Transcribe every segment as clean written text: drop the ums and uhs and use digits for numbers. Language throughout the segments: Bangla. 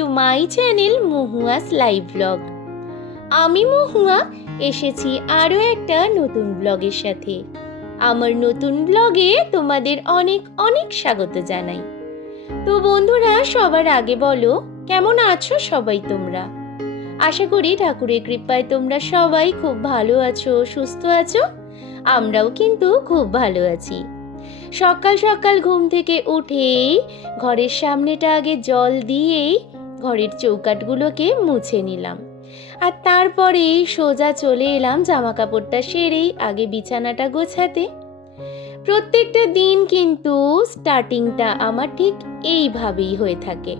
Two my channel Mahua's live vlog. আমি মহুয়া এসেছি আরও একটা নতুন ব্লগের সাথে। আমার নতুন ব্লগে তোমাদের অনেক অনেক স্বাগত জানাই। তো বন্ধুরা, সবার আগে বলো কেমন আছো সবাই তোমরা? আশা করি ঠাকুরের কৃপায় তোমরা সবাই খুব ভালো আছো, সুস্থ আছো। আমরাও কিন্তু খুব ভালো আছি। সকাল সকাল ঘুম থেকে উঠেই ঘরের সামনেটা আগে জল দিয়েই ঘরের চৌকাঠগুলোকে মুছে নিলাম, আর তারপরেই সোজা চলে এলাম জামা কাপড়টা সেরেই আগে বিছানাটা গোছাতে। প্রত্যেকটা দিন কিন্তু স্টার্টিংটা আমার ঠিক এইভাবেই হয়ে থাকে।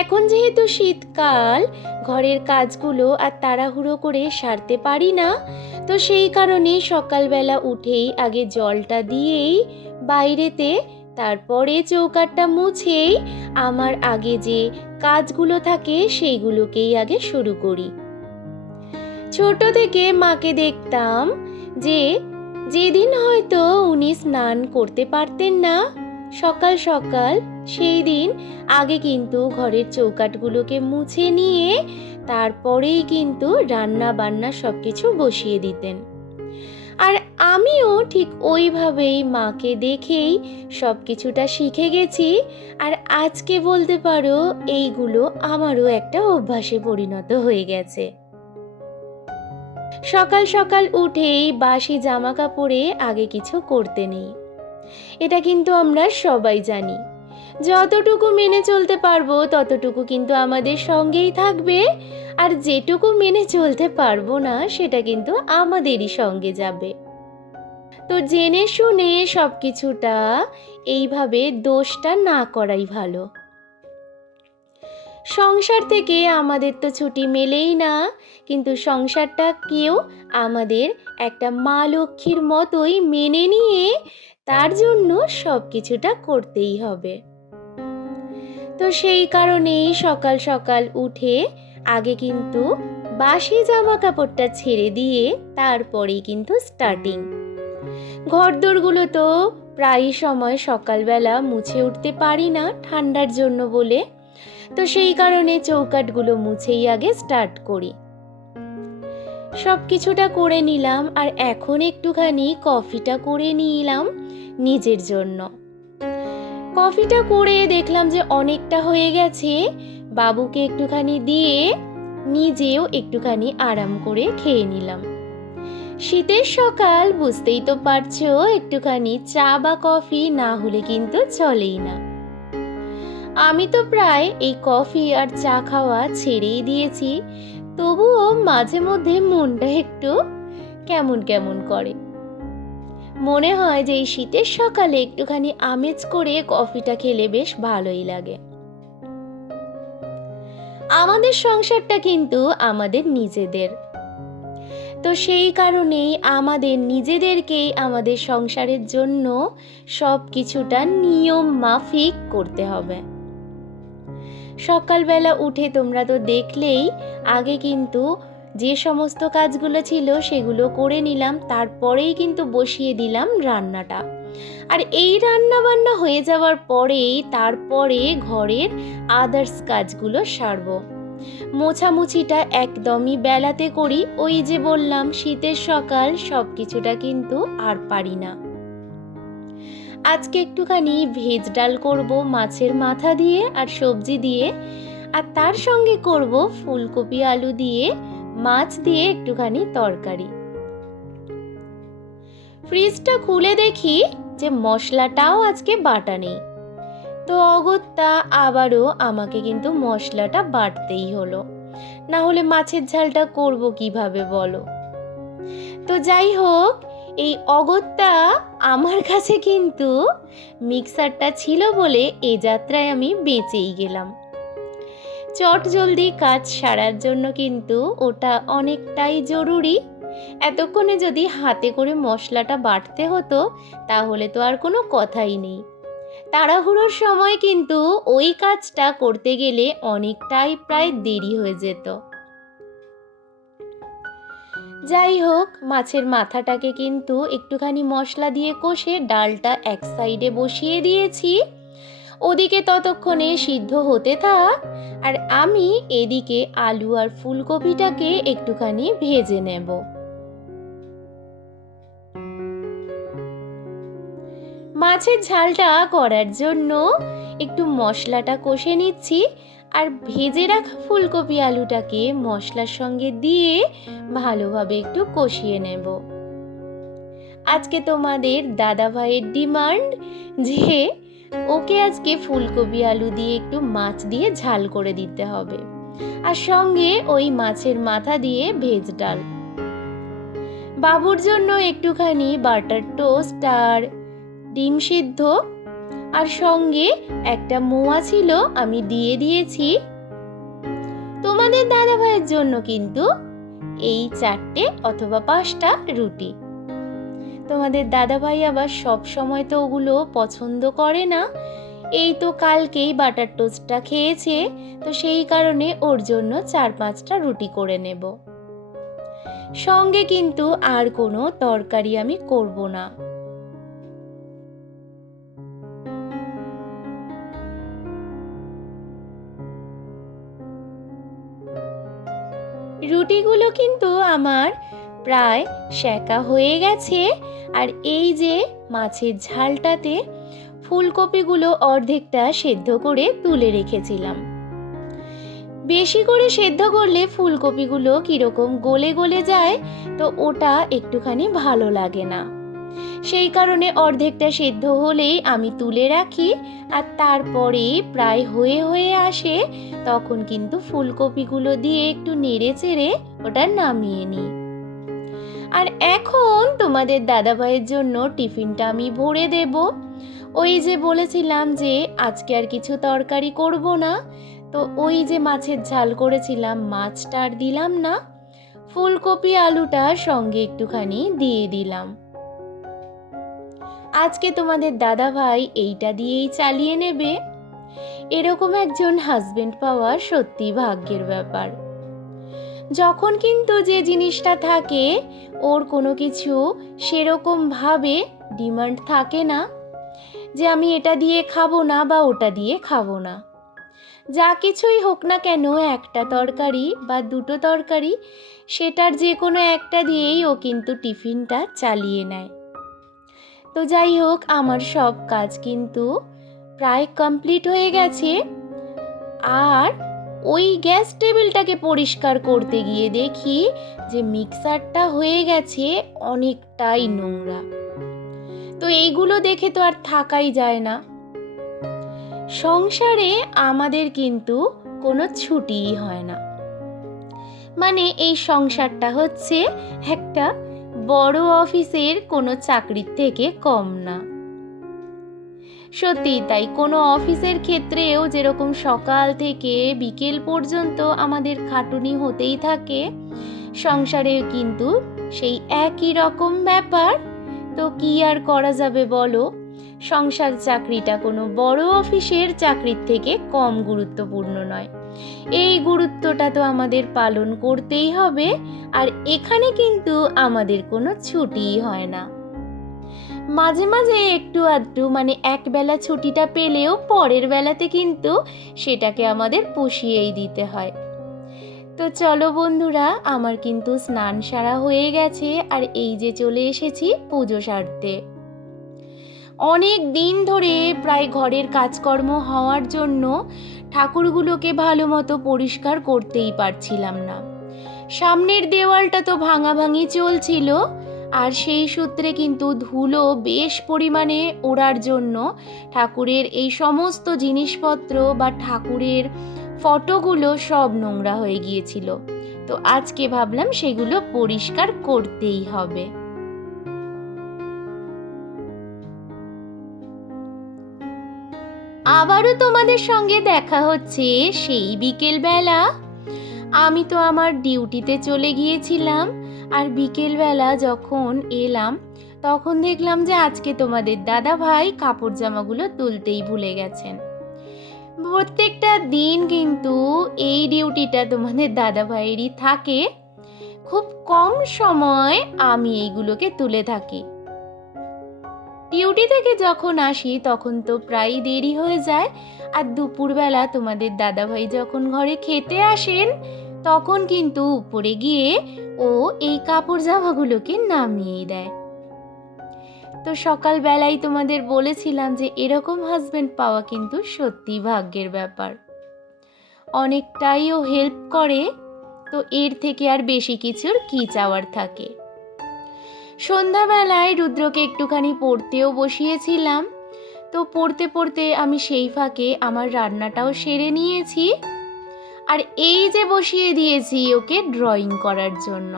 এখন যেহেতু শীতকাল, ঘরের কাজগুলো আর তাড়াহুড়ো করে সারতে পারি না, তো সেই কারণে সকালবেলা উঠেই আগে জলটা দিয়েই বাইরেতে, তারপরে চৌকাঠটা মুছেই আমার আগে যে কাজগুলো থাকে সেইগুলোকেই আগে শুরু করি। ছোট থেকে মাকে দেখতাম যে যেদিন হয়তো উনি স্নান করতে পারতেন না সকাল সকাল, সেই দিন আগে কিন্তু ঘরের চৌকাঠগুলোকে মুছে নিয়ে তারপরেই কিন্তু রান্না বান্না সব কিছু বসিয়ে দিতেন। আর আমিও ঠিক ওইভাবেই মাকে দেখেই সব কিছুটা শিখে গেছি। আর আজকে বলতে পারো এইগুলো আমারও একটা অভ্যাসে পরিণত হয়ে গেছে। সকাল সকাল উঠেই বাসি জামা কাপড়ে আগে কিছু করতে নেই, এটা কিন্তু আমরা সবাই জানি। যতটুকু মেনে চলতে পারবো ততটুকু কিন্তু আমাদের সঙ্গেই থাকবে, আর যেটুকু মেনে চলতে পারবো না সেটা কিন্তু আমাদেরই সঙ্গে যাবে। তো জেনে শুনে সব কিছুটা এইভাবে দোষটা না করাই ভালো। সংসার থেকে আমাদের তো ছুটি মেলেই না, কিন্তু সংসারটাকেও আমাদের একটা মা লক্ষ্মীর মতোই মেনে নিয়ে তার জন্য সব কিছুটা করতেই হবে। তো সেই কারণেই সকাল সকাল উঠে আগে কিন্তু বাসি জামা কাপড়টা ছেড়ে দিয়ে তারপরেই কিন্তু স্টার্টিং। ঘরদোরগুলো তো প্রায় সময় সকালবেলা মুছে উঠতে পারি না ঠান্ডার জন্য বলে, তো সেই কারণে চৌকাঠগুলো মুছেই আগে স্টার্ট করি। সব কিছুটা করে নিলাম, আর এখন একটুখানি কফিটা করে নিলাম নিজের জন্য। কফিটা করে দেখলাম যে অনেকটা হয়ে গেছে, বাবুকে একটুখানি দিয়ে নিজেও একটুখানি আরাম করে খেয়ে নিলাম। শীতের সকাল, বুঝতেই তো পারছো, একটুখানি চা বা কফি না হলে কিন্তু চলেই না। আমি তো প্রায় এই কফি আর চা খাওয়া ছেড়েই দিয়েছি, তবুও মাঝে মধ্যে মনটা একটু কেমন কেমন করে। মনে হয় যে এই শীতের সকালে একটুখানি আমেজ করে কফিটা খেলে বেশ ভালোই লাগে। আমাদের সংসারটা কিন্তু আমাদের নিজেদের, তো সেই কারণেই আমাদের নিজেদেরকেই আমাদের সংসারের জন্য সব কিছুটা নিয়ম মাফিক করতে হবে। সকালবেলা উঠে তোমরা তো দেখলেই আগে কিন্তু যে সমস্ত কাজগুলো ছিল সেগুলো করে নিলাম, তারপরেই কিন্তু বসিয়ে দিলাম রান্নাটা। আর এই রান্না বান্না হয়ে যাওয়ার পরেই তারপরে ঘরের আদার্স কাজগুলো সারবো। মোছামুছিটা একদমই বেলাতে করি, ওই যে বললাম শীতের সকাল সব কিছুটা কিন্তু আর পারি না। আজকে একটুখানি ভেজ ডাল করব মাছের মাথা দিয়ে আর সবজি দিয়ে, আর তার সঙ্গে করব ফুলকপি আলু দিয়ে মাছ দিয়ে একটুখানি তরকারি। ফ্রিজটা খুলে দেখি যে মশলাটাও আজকে বাটা নেই, তো অগত্যা আবারও আমাকে কিন্তু মশলাটা বাটতেই হলো, না হলে মাছের ঝালটা করব কিভাবে বলো। তো যাই হোক, এই অগত্যা আমার কাছে কিন্তু মিক্সারটা ছিল বলে এ যাত্রায় আমি বেঁচেই গেলাম। চট জলদি কাজ সারার জন্য কিন্তু ওটা অনেকটাই জরুরি। এতক্ষণে যদি হাতে করে মশলাটা বাটতে হতো তাহলে তো আর কোনো কথাই নেই। তাড়াহুড়োর সময় কিন্তু ওই কাজটা করতে গেলে অনেকটাই প্রায় দেরি হয়ে যেত। যাই হোক, মাছের মাথাটাকে কিন্তু একটুখানি মশলা দিয়ে কষে ডালটা এক সাইডে বসিয়ে দিয়েছি। ওদিকে ততক্ষণে সিদ্ধ হতে থাক, আর আমি এদিকে আলু আর ফুলকপিটাকে একটুখানি ভেজে নেব। মাছের ঝালটা করার জন্য একটু মশলাটা কষে নিচ্ছি, আর ভেজে রাখা ফুলকপি আলুটাকে মশলার সঙ্গে দিয়ে ভালোভাবে একটু কষিয়ে নেব। আজকে তোমাদের দাদা ভাইয়ের ডিমান্ড যে ওকে আজকে ফুলকপি আলু দিয়ে একটু মাছ দিয়ে ঝাল করে দিতে হবে, আর সঙ্গে ওই মাছের মাথা দিয়ে ভেজ ডাল। বাবুর জন্য একটুখানি বাটার টোস্ট আর ডিম সিদ্ধ, আর সঙ্গে একটা মোয়া ছিল আমি দিয়ে দিয়েছি। তোমাদের দাদা ভাইয়ের জন্য কিন্তু এই 4টে অথবা 5টা রুটি। তোমাদের দাদা ভাই আবার সব সময় তো ওগুলো পছন্দ করে না, এই তো কালকেই বাটার টোস্টটা খেয়েছে, তো সেই কারণে ওর জন্য 4-5টা রুটি করে নেব। সঙ্গে কিন্তু আর কোনো তরকারি আমি করব না। রুটিগুলো কিন্তু আমার প্রায় সেঁকা হয়ে গেছে, আর এই যে মাছের ঝালটাতে ফুলকপিগুলো অর্ধেকটা সেদ্ধ করে তুলে রেখেছিলাম। বেশি করে সেদ্ধ করলে ফুলকপিগুলো কীরকম গলে গলে যায়, তো ওটা একটুখানি ভালো লাগে না। সেই কারণে অর্ধেকটা সেদ্ধ হলেই আমি তুলে রাখি, আর তারপরে প্রায় হয়ে হয়ে আসে তখন কিন্তু ফুলকপিগুলো দিয়ে একটু নেড়ে চেড়ে ওটা নামিয়ে নিই। আর এখন তোমাদের দাদাভাইয়ের জন্য টিফিনটা আমি ভরে দেব। ওই যে বলেছিলাম যে আজকে আর কিছু তরকারি করব না, তো ওই যে মাছের ঝাল করেছিলাম মাছটা আর দিলাম না, ফুলকপি আলুটা সঙ্গে একটুখানি দিয়ে দিলাম। আজকে তোমাদের দাদা ভাই এইটা দিয়েই চালিয়ে নেবে। এরকম একজন হাজবেন্ড পাওয়া সত্যি ভাগ্যের ব্যাপার। যখন কিন্তু যে জিনিসটা থাকে ওর কোনো কিছু সেরকম ভাবে ডিমান্ড থাকে না যে আমি এটা দিয়ে খাবো না বা ওটা দিয়ে খাবো না। যা কিছুই হোক না কেন, একটা তরকারি বা 2টো তরকারি, সেটার যে কোনো একটা দিয়েই ও কিন্তু টিফিনটা চালিয়ে নেয়। তো যাই হোক, আমার সব কাজ কিন্তু প্রায় কমপ্লিট হয়ে গেছে, আর ওই গ্যাস টেবিলটাকে পরিষ্কার করতে গিয়ে দেখি যে মিক্সারটা হয়ে গেছে অনেকটাই নোংরা। তো এইগুলো দেখে তো আর থাকাই যায় না। সংসারে আমাদের কিন্তু কোনো ছুটিই হয় না, মানে এই সংসারটা হচ্ছে একটা বড় অফিসের কোনো চাকরির থেকে কম না। সত্যি তাই, কোনো অফিসের ক্ষেত্রেও যেরকম সকাল থেকে বিকেল পর্যন্ত আমাদের খাটুনি হতেই থাকে, সংসারেও কিন্তু সেই একই রকম ব্যাপার। তো কি আর করা যাবে বলো, সংসার চাকরিটা কোনো বড় অফিসের চাকরির থেকে কম গুরুত্বপূর্ণ নয়। এই গুরুত্বটা তো আমাদের পালন করতেই হবে, আর এখানে কিন্তু আমাদের কোনো ছুটিই হয় না। মাঝে মাঝে একটু আধটু মানে একবেলা ছুটিটা পেলেও পরের বেলাতে কিন্তু সেটাকে আমাদের পুষিয়েই দিতে হয়। তো চলো বন্ধুরা, আমার কিন্তু স্নান সারা হয়ে গেছে, আর এই যে চলে এসেছি পুজো সারতে। অনেক দিন ধরে প্রায় ঘরের কাজকর্ম হওয়ার জন্য ঠাকুরগুলোকে ভালো মতো পরিষ্কার করতেই পারছিলাম না। সামনের দেওয়ালটা তো ভাঙাভাঙি চলছিল, আর সেই সূত্রে কিন্তু ধুলো বেশ পরিমাণে ওড়ার জন্য ঠাকুরের এই সমস্ত জিনিসপত্র বা ঠাকুরের ফটোগুলো সব নোংরা হয়ে গিয়েছিল। তো আজকে ভাবলাম সেগুলো পরিষ্কার করতেই হবে। আবারও তোমাদের সঙ্গে দেখা হচ্ছে সেই বিকেলবেলা। আমি তো আমার ডিউটিতে চলে গিয়েছিলাম, আর বিকেলবেলা যখন এলাম তখন দেখলাম যে আজকে তোমাদের দাদা ভাই কাপড় জামাগুলো তুলতেই ভুলে গেছেন। প্রত্যেকটা দিন কিন্তু এই ডিউটিটা তোমাদের দাদা ভাইয়েরই থাকে, খুব কম সময় আমি এইগুলোকে তুলে থাকি। ডিউটি থেকে যখন আসি তখন তো প্রায় দেরি হয়ে যায়, আর দুপুরবেলা তোমাদের দাদাভাই যখন ঘরে খেতে আসেন তখন কিন্তু উপরে গিয়ে ও এই কাপড় জামাগুলোকে নামিয়ে দেয়। তো সকালবেলায় তোমাদের বলেছিলাম যে এরকম হাজবেন্ড পাওয়া কিন্তু সত্যি ভাগ্যের ব্যাপার। অনেকটাই ও হেল্প করে, তো এর থেকে আর বেশি কিছুর কি চাওয়ার থাকে। সন্ধ্যাবেলায় রুদ্রকে একটুখানি পড়তেও বসিয়েছিলাম, তো পড়তে পড়তে আমি সেই ফাঁকে আমার রান্নাটাও সেরে নিয়েছি, আর এই যে বসিয়ে দিয়েছি ওকে ড্রয়িং করার জন্য।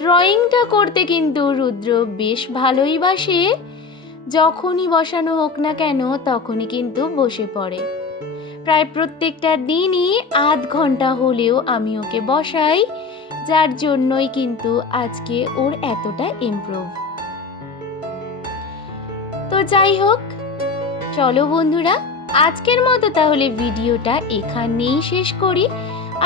ড্রয়িংটা করতে কিন্তু রুদ্র বেশ ভালোই বাসে, যখনই বসানো হোক না কেন তখনই কিন্তু বসে পড়ে। প্রায় প্রত্যেকটা দিনই আধ ঘন্টা হলেও আমি ওকে বসাই, যার জন্যই কিন্তু আজকে ওর এতটা ইমপ্রুভ। তো যাই হোক, চলো বন্ধুরা, আজকের মতো তাহলে ভিডিওটা এখানেই শেষ করি।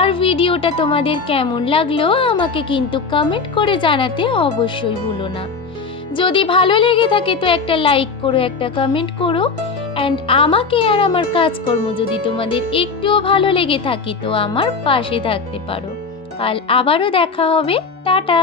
আর ভিডিওটা তোমাদের কেমন লাগলো আমাকে কিন্তু কমেন্ট করে জানাতে অবশ্যই ভুলো না। যদি ভালো লেগে থাকে তো একটা লাইক করো, একটা কমেন্ট করো। অ্যান্ড আমাকে আর আমার কাজকর্ম যদি তোমাদের একটুও ভালো লেগে থাকে তো আমার পাশে থাকতে পারো। কাল আবারও দেখা হবে। টাটা।